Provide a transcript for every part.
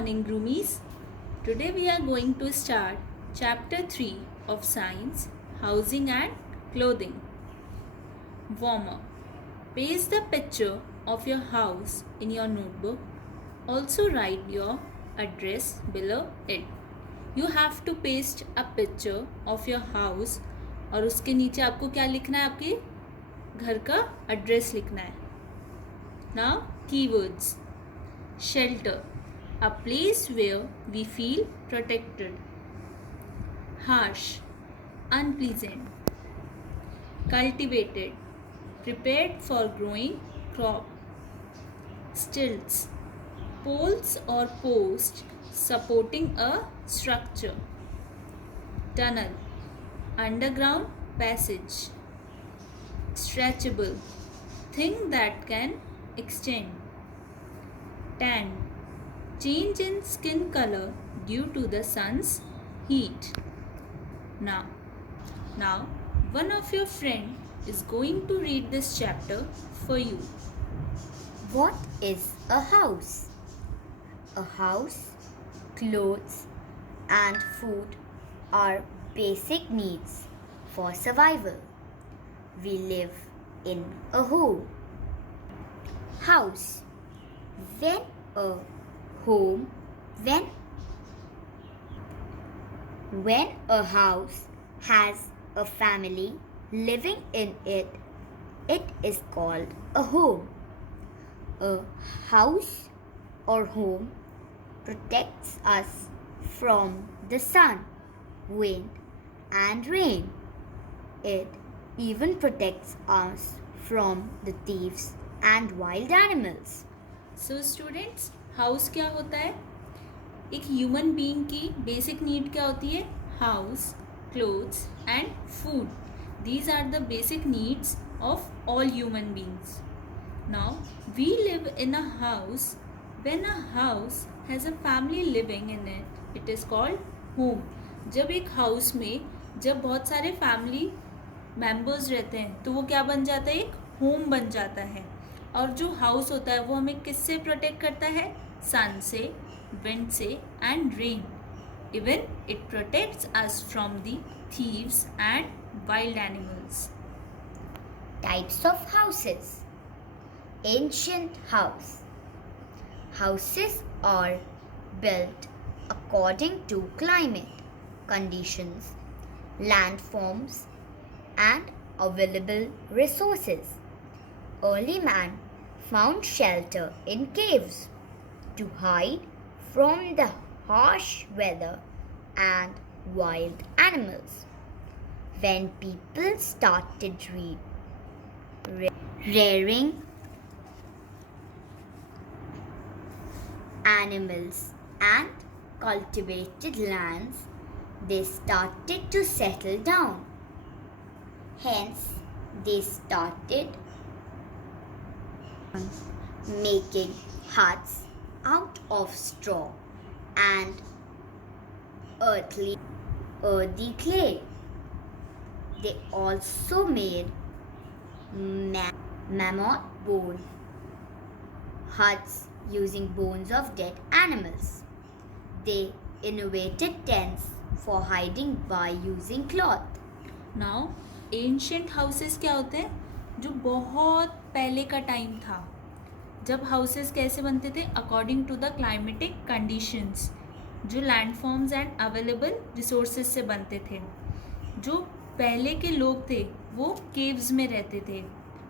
morning, Groomies. Today we are going to start Chapter 3 of Science, Housing and Clothing. Warmer. Paste the picture of your house in your notebook. Also write your address below it. You have to paste a picture of your house और उसके नीचे आपको क्या लिखना है? आपके घर का एड्रेस लिखना है. Now keywords. Shelter, a place where we feel protected. Harsh, unpleasant. Cultivated, prepared for growing crop. Stilts, poles or posts supporting a structure. Tunnel, underground passage. Stretchable, thing that can extend. Tan, change in skin color due to the sun's heat. Now, one of your friend is going to read this chapter for you. What is a house? A house, clothes, and food are basic needs for survival. We live in a home. House. When a home, when a house has a family living in it, it is called a home. A house or home protects us from the sun, wind, and rain. It even protects us from the thieves and wild animals. So students, house क्या होता है? एक human being की basic need क्या होती है? House, clothes and food. These are the basic needs of all human beings. Now we live in a house. When a house has a family living in it, it is called home. जब एक house में जब बहुत सारे family members रहते हैं तो वो क्या बन जाता है? एक होम बन जाता है. और जो हाउस होता है वो हमें किससे प्रोटेक्ट करता है? सन से, विंड से and rain. Even it protects us from the thieves and wild animals. Types of houses. Ancient house. Houses are built according to climate conditions, landforms, and available resources. Early man found shelter in caves to hide from the harsh weather and wild animals. When people started rearing animals and cultivated lands, they started to settle down. Hence, they started making huts out of straw and earthy clay. They also made mammoth bone huts using bones of dead animals. They innovated tents for hiding by using cloth. Now ancient houses क्या होते हैं? जो बहुत पहले का time था, जब houses कैसे बनते थे? According to the climatic conditions, जो लैंडफॉर्म्स एंड अवेलेबल रिसोर्सेज से बनते थे. जो पहले के लोग थे वो केव्स में रहते थे.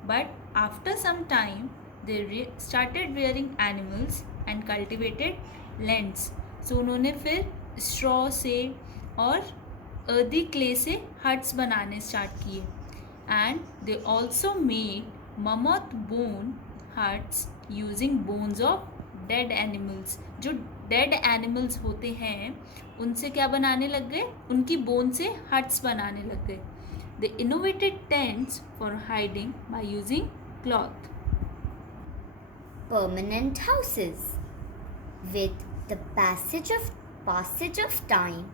But after some time they started rearing animals and cultivated lands. So उन्होंने फिर स्ट्रॉ से और अर्दी क्ले से हट्स बनाने स्टार्ट किए. And they also made mammoth bone huts using bones of dead animals. जो dead animals होते हैं उनसे क्या बनाने लग गए? उनकी बोन से हट्स बनाने लग गए. They innovated tents for hiding by using cloth. Permanent houses. With the passage of time,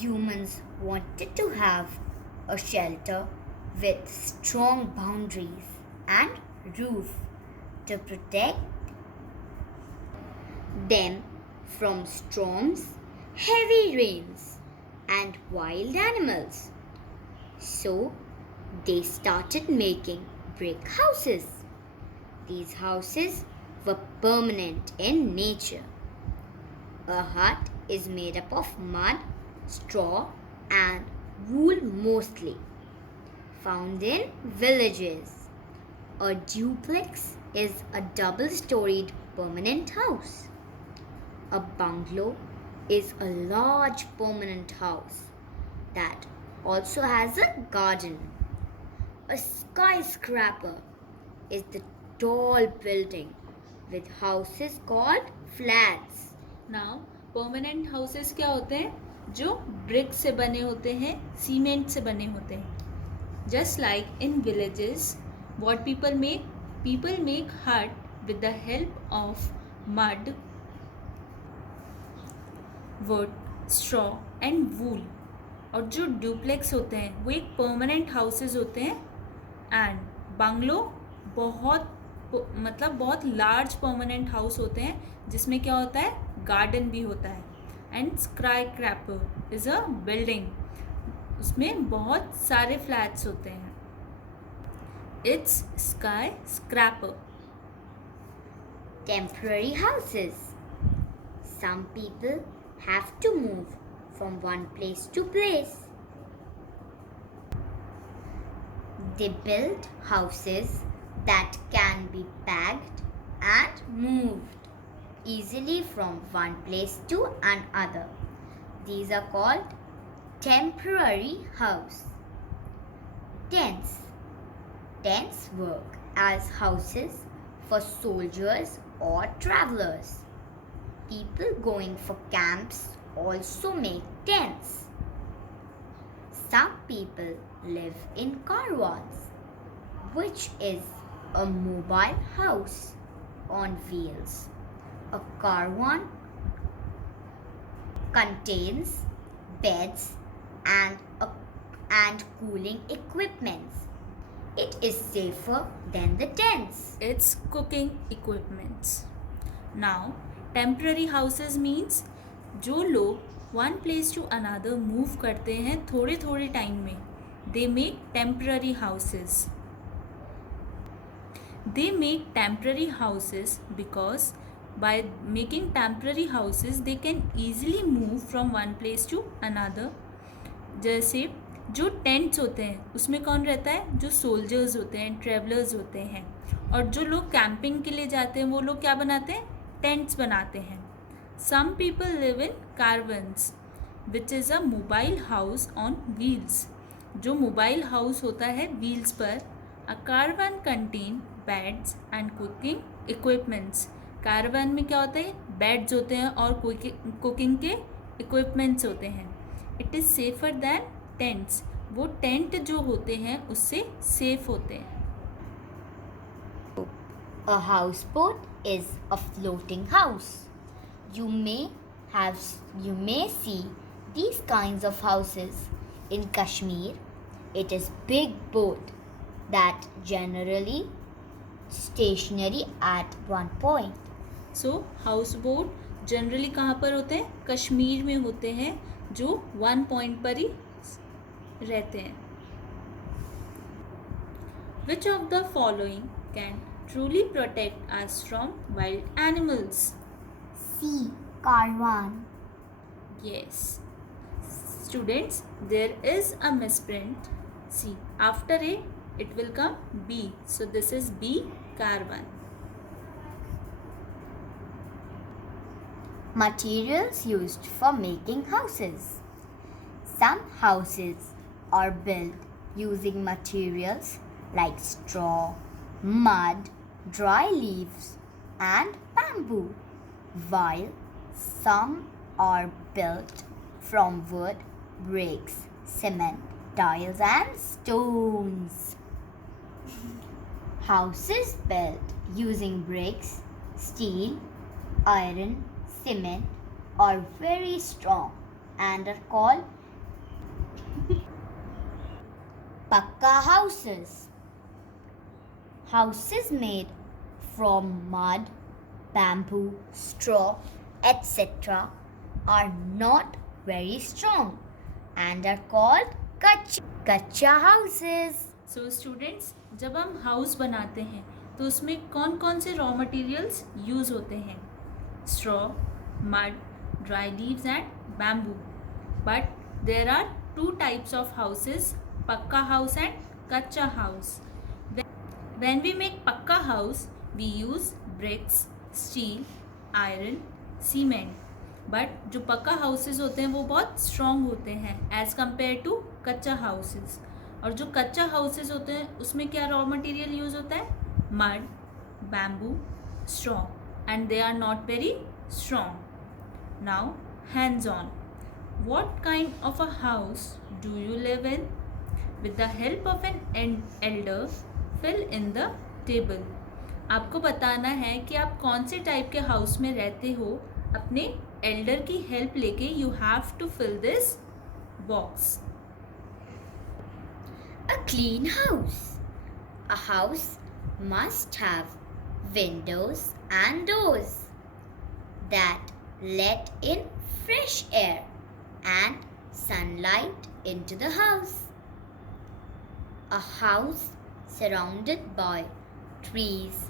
humans wanted to have a shelter with strong boundaries and roof to protect them from storms, heavy rains, and wild animals. So they started making brick houses. These houses were permanent in nature. A hut is made up of mud, straw, and wool mostly, found in villages. A duplex is a double storied permanent house. A bungalow is a large permanent house that also has a garden. A skyscraper is the tall building with houses called flats. Now permanent houses क्या होते हैं? जो brick से बने होते हैं, cement से बने होते हैं. Just like in villages what people make hut with the help of mud, wood, straw and wool. और जो ड्यूप्लेक्स होते हैं वो एक परमानेंट हाउसेज होते हैं. एंड बंगलो बहुत लार्ज परमानेंट हाउस होते हैं जिसमें क्या होता है? गार्डन भी होता है. And skyscraper is a building, उसमें बहुत सारे फ्लैट्स होते हैं. It's skyscraper. Temporary houses. Some people have to move from one place to place. They build houses that can be packed and moved easily from one place to another. These are called temporary house. Tents. Tents work as houses for soldiers or travelers. People going for camps also make tents. Some people live in caravans, which is a mobile house on wheels. A caravan contains beds and cooling equipments. It is safer than the tents. It's cooking equipments. Now, temporary houses means जो लोग one place to another move करते हैं थोड़े थोड़े time में, they make temporary houses. They make temporary houses because by making temporary houses they can easily move from one place to another. जैसे जो tents होते हैं उसमें कौन रहता है? जो सोल्जर्स होते हैं, ट्रेवलर्स होते हैं. और जो लोग कैंपिंग के लिए जाते हैं वो लोग क्या बनाते हैं? टेंट्स बनाते हैं. Some people live in caravans which is a mobile house on wheels. जो मोबाइल हाउस होता है व्हील्स पर. A caravan contain beds and cooking equipments. Caravan में क्या होता है? बेड्स होते हैं और कुकिंग के इक्विपमेंट्स होते हैं. It is safer than tents. वो टेंट जो होते हैं उससे सेफ होते हैं. A houseboat is a floating house. You may see these kinds of houses in Kashmir. It is big boat that generally stationary at one point. So houseboat generally कहाँ पर होते हैं? कश्मीर में होते हैं, जो वन पॉइंट पर ही रहते हैं. Which of the following can truly protect us from wild animals? C. Caravan. Yes. Students, there is a misprint. See, after A, it will come B. So this is B, caravan. Materials used for making houses. Some houses are built using materials like straw, mud, dry leaves, and bamboo, while some are built from wood, bricks, cement, tiles, and stones. Houses built using bricks, steel, iron, cement are very strong and are called Pakka houses. Houses made from mud, bamboo, straw, etc. are not very strong and are called kacha houses. So students, जब हम house बनाते हैं तो उसमें कौन कौन से raw materials use होते हैं? Straw, mud, dry leaves and bamboo. But there are two types of houses, pucca house and kutcha house. When we make pakka house, we use bricks, steel, iron, cement. But जो पक्का houses होते हैं वो बहुत strong होते हैं एज़ कम्पेयर टू कच्चा houses. और जो कच्चा हाउसेस होते हैं उसमें क्या रॉ मटेरियल यूज़ होता है? Mud, bamboo, straw, and they are not very strong. Now hands on. What kind of a house do you live in? With the help of an elder, fill in the table. आपको बताना है कि आप कौन से type के house में रहते हो. अपने एल्डर की हेल्प लेके you have to fill this box. A clean house. A house must have windows and doors that let in fresh air and sunlight into the house. A house surrounded by trees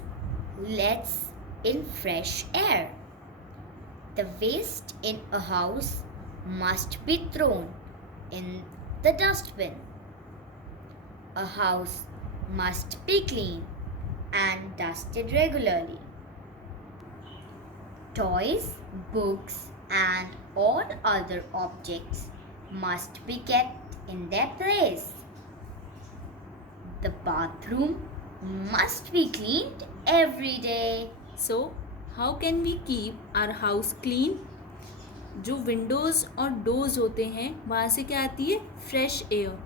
lets in fresh air. The waste in a house must be thrown in the dustbin. A house must be cleaned and dusted regularly. Toys, books, and all other objects must be kept in their place. The bathroom must be cleaned every day. So, how can we keep our house clean? जो Windows और doors होते हैं वहाँ से क्या आती है? Fresh air.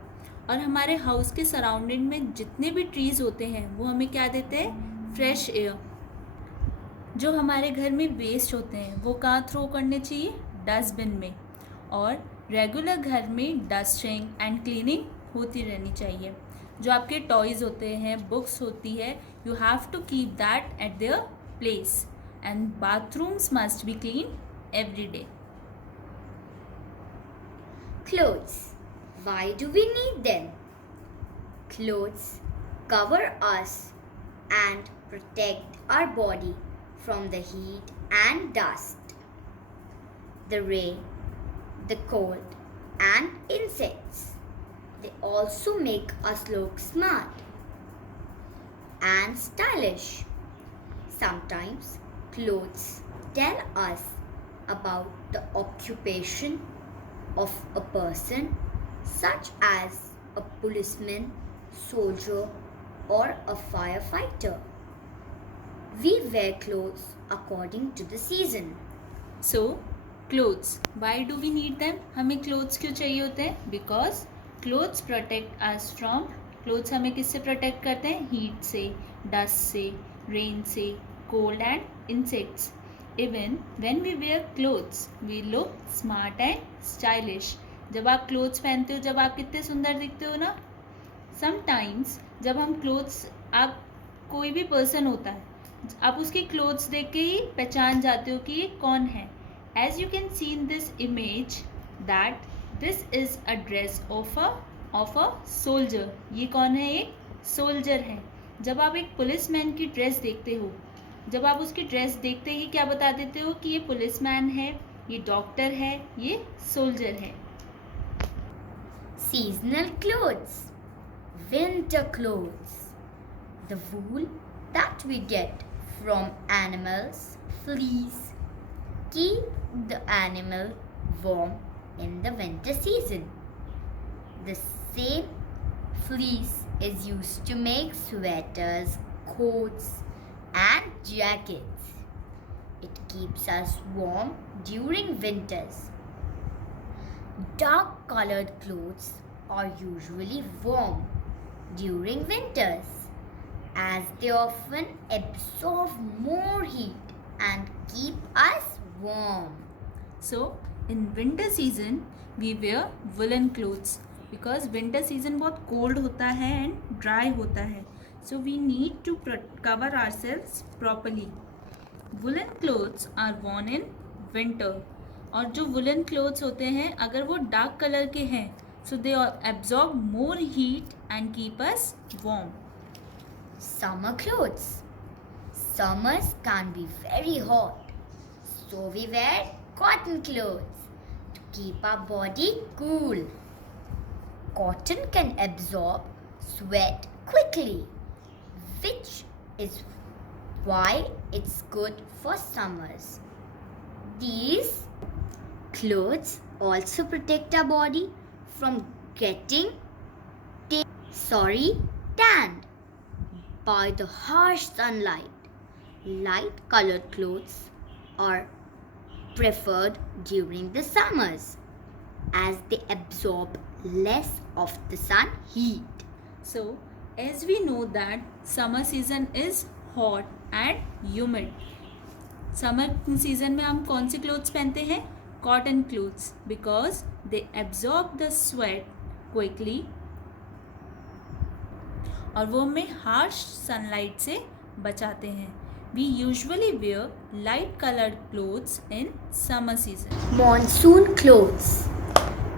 और हमारे हाउस के सराउंडिंग में जितने भी ट्रीज़ होते हैं वो हमें क्या देते हैं? Fresh air. जो हमारे घर में वेस्ट होते हैं वो कहाँ थ्रो करने चाहिए? डस्टबिन में. और रेगुलर घर में डस्टिंग एंड क्लीनिंग होती रहनी चाहिए. जो आपके टॉयज़ होते हैं, बुक्स होती है, you have to keep that at their place. And bathrooms must be clean every day. Clothes. Why do we need them? Clothes cover us and protect our body from the heat and dust, the rain, the cold, and insects. They also make us look smart and stylish. Sometimes clothes tell us about the occupation of a person, such as a policeman, soldier, or a firefighter. We wear clothes according to the season. So clothes, why do we need them? हमें clothes क्यों चाहिए होते हैं? Because clothes protect us from. Clothes हमें किससे protect करते हैं? Heat से, डस्ट से, रेन से, cold and insects. Even when we wear clothes we look smart and stylish. जब आप क्लोथ्स पहनते हो, जब आप कितने सुंदर दिखते हो ना. समटाइम्स जब हम क्लोथ्स, आप कोई भी पर्सन होता है, आप उसके क्लोथ्स देख के ही पहचान जाते हो कि ये कौन है. As you can see in this image that this is a dress of a soldier. ये कौन है? एक सोल्जर है. जब आप एक पुलिसमैन की ड्रेस देखते हो, जब आप उसकी ड्रेस देखते ही क्या बता देते हो कि ये पुलिसमैन है, ये डॉक्टर है, ये सोल्जर है. Seasonal clothes. Winter clothes. The wool that we get from animals, fleece, keep the animal warm in the winter season. The same fleece is used to make sweaters, coats, and jackets. It keeps us warm during winters. Dark colored clothes are usually worn during winters as they often absorb more heat and keep us warm. So in winter season we wear woolen clothes because winter season बहुत cold होता है and dry होता है. So we need to cover ourselves properly. Woolen clothes are worn in winter. और जो woollen clothes होते हैं अगर वो डार्क कलर के हैं so they absorb more heat and keep us warm. Summer clothes. Summers can be very hot, so we wear cotton clothes to keep our body cool. Cotton can absorb sweat quickly, which is why it's good for summers. These clothes also protect our body from getting tanned by the harsh sunlight. Light colored clothes are preferred during the summers as they absorb less of the sun heat. So as we know that summer season is hot and humid. Summer season में हम कौन से clothes पहनते हैं? Cotton clothes because they absorb the sweat quickly और वो हमें harsh sunlight से बचाते हैं. We usually wear light coloured clothes in summer season. Monsoon clothes.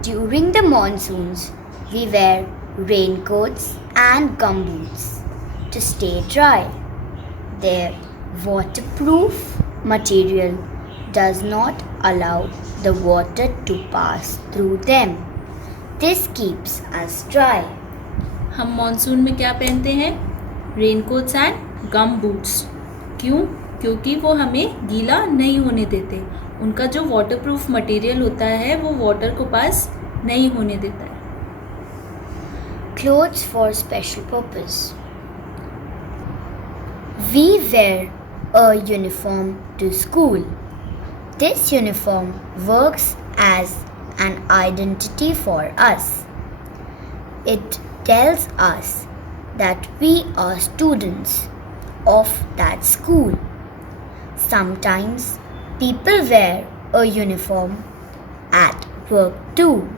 During the monsoons, we wear raincoats and gumboots to stay dry. Their waterproof material does not allow the water to pass through them. This keeps us dry. हम monsoon में क्या पहनते हैं? Raincoats and gum boots. क्यों? क्योंकि वो हमें गीला नहीं होने देते. उनका जो वाटरप्रूफ मटेरियल होता है वो वाटर को पास नहीं होने देता है. Clothes for special purpose. We wear a uniform to school. This uniform works as an identity for us. It tells us that we are students of that school. Sometimes people wear a uniform at work too.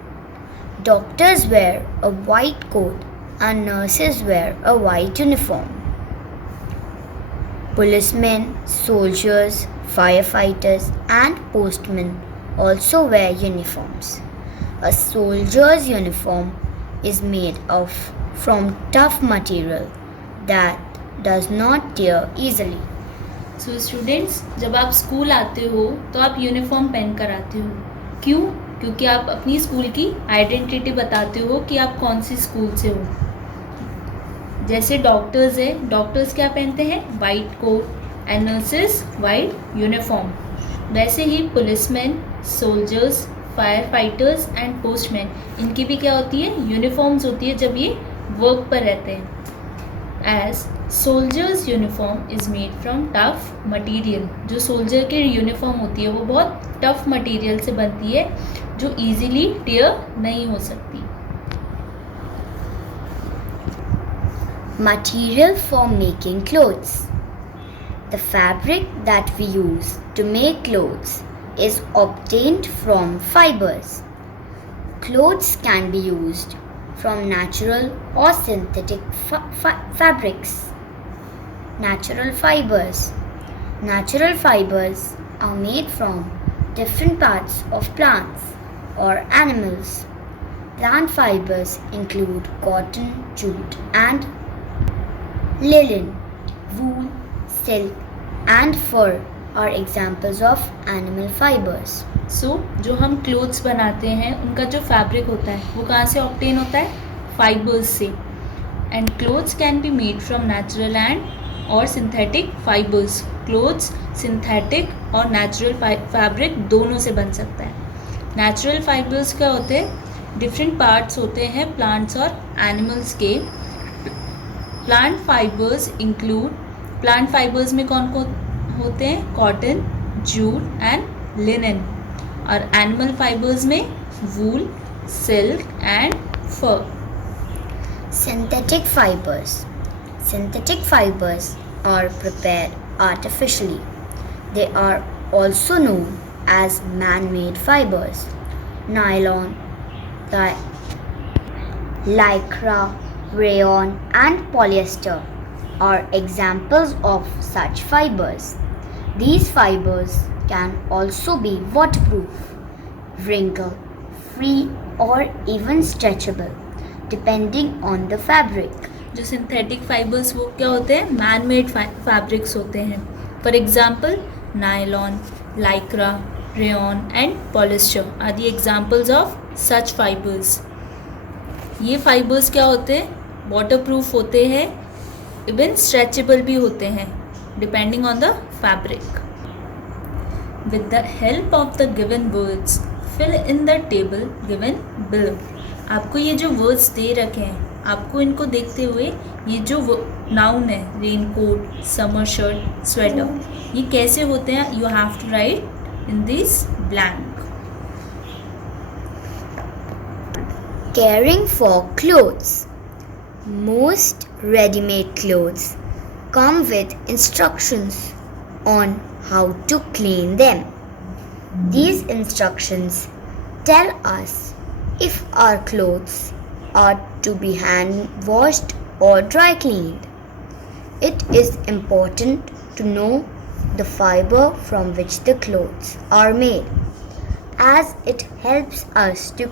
Doctors wear a white coat and nurses wear a white uniform. Policemen, soldiers, firefighters, and postmen also wear uniforms. A soldier's uniform is made from tough material that does not tear easily. So students, जब आप school आते हो तो आप uniform पहन कर आते हो. क्यों? क्योंकि आप अपनी स्कूल की आइडेंटिटी बताते हो कि आप कौन सी स्कूल से हो. जैसे डॉक्टर्स है, डॉक्टर्स क्या पहनते हैं? White coat and nurses white uniform. वैसे ही policeman, soldiers, fire fighters and postman, इनकी भी क्या होती है? यूनिफॉर्म्स होती है जब ये वर्क पर रहते हैं. As soldiers uniform is made from tough material. जो सोल्जर की यूनिफॉर्म होती है वो बहुत टफ मटीरियल से बनती है जो ईजीली टेयर नहीं हो सकती. Material for making clothes. The fabric that we use to make clothes is obtained from fibers. Clothes can be used from natural or synthetic fabrics. Natural fibers. Natural fibers are made from different parts of plants or animals. Plant fibers include cotton, jute, and linen. Wool, silk and fur are examples of animal fibers. सो जो हम clothes बनाते हैं उनका जो fabric होता है वो कहाँ से ऑब्टेन होता है? फाइबर्स से. And clothes can be made from natural and और सिंथेटिक फाइबर्स. क्लोथ्स सिंथेटिक और नेचुरल फैब्रिक दोनों से बन सकता है. नेचुरल फाइबर्स क्या होते हैं? डिफरेंट पार्ट्स होते हैं प्लांट्स और एनिमल्स के. Plant fibres include, plant fibres में कौन कौन होते हैं? Cotton, jute and linen. और एनिमल फाइबर्स में wool, silk and fur. Synthetic fibers. Synthetic fibers are prepared artificially. They are also known as man-made fibers. Nylon, lycra, rayon, and polyester are examples of such fibers. These fibers can also be waterproof, wrinkle free, or even stretchable, depending on the fabric. जो synthetic fibres वो क्या होते हैं, man made fabrics होते हैं. For example nylon, Lycra, rayon and polyester are the examples of such fibres. ये fibres क्या होते हैं, वाटरप्रूफ होते हैं, इवन स्ट्रेचेबल भी होते हैं depending on the fabric. With the help of the given words fill in the table given below. आपको ये जो वर्ड्स दे रखे हैं, आपको इनको देखते हुए ये जो नाउन है, रेनकोट, समर शर्ट, स्वेटर, ये कैसे होते हैं, you have to write in this blank. Caring for clothes. Most ready-made clothes come with instructions on how to clean them. These instructions tell us if our clothes are to be hand washed or dry cleaned. It is important to know the fiber from which the clothes are made, as it helps us to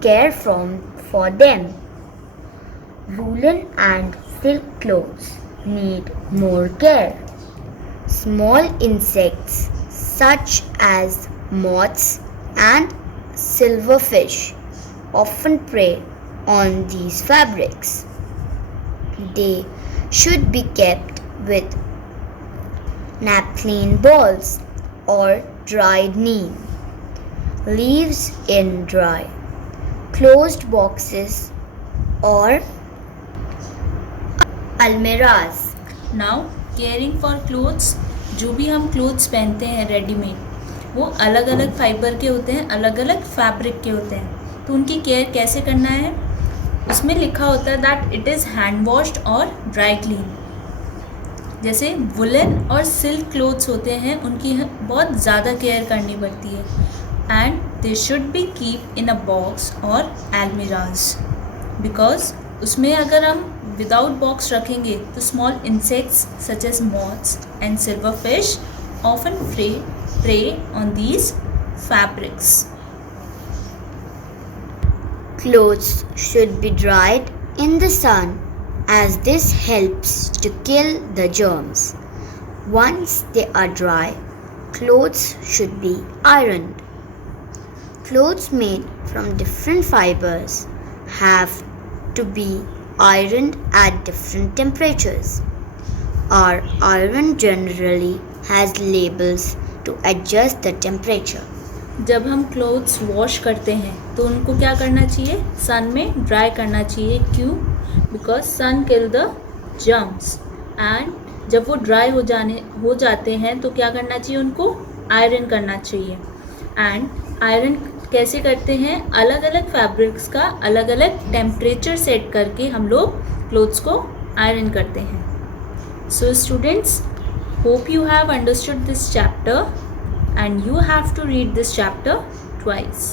care for them. Woolen and silk clothes need more care. Small insects such as moths and silverfish often prey on these fabrics. They should be kept with naphthalene balls or dried neem. Leaves in dry, closed boxes or almirahs. Now caring for clothes. जो भी हम clothes पहनते हैं readymade, वो अलग अलग fibre के होते हैं, अलग अलग फैब्रिक के होते हैं. तो उनकी केयर कैसे करना है, उसमें लिखा होता है that it is hand washed और ड्राई क्लीन. जैसे वुलन और सिल्क क्लोथ्स होते हैं, उनकी बहुत ज़्यादा केयर करनी पड़ती है. And they should be keep in a box or almirahs, because उसमें अगर हम without box रखेंगे तो small insects such as moths and silverfish often prey on these fabrics. Clothes should be dried in the sun, as this helps to kill the germs. Once they are dry, clothes should be ironed. Clothes made from different fibers have to be ironed at different temperatures. Our iron generally has labels to adjust the temperature. जब हम clothes wash करते हैं तो उनको क्या करना चाहिए, सन में ड्राई करना चाहिए. क्यों? Because sun kill the germs. And जब वो ड्राई हो जाते हैं तो क्या करना चाहिए, उनको आयरन करना चाहिए. एंड आयरन कैसे करते हैं, अलग अलग फैब्रिक्स का अलग अलग टेम्परेचर सेट करके हम लोग क्लोथ्स को आयरन करते हैं. So students, hope you have understood this chapter and you have to read this chapter twice.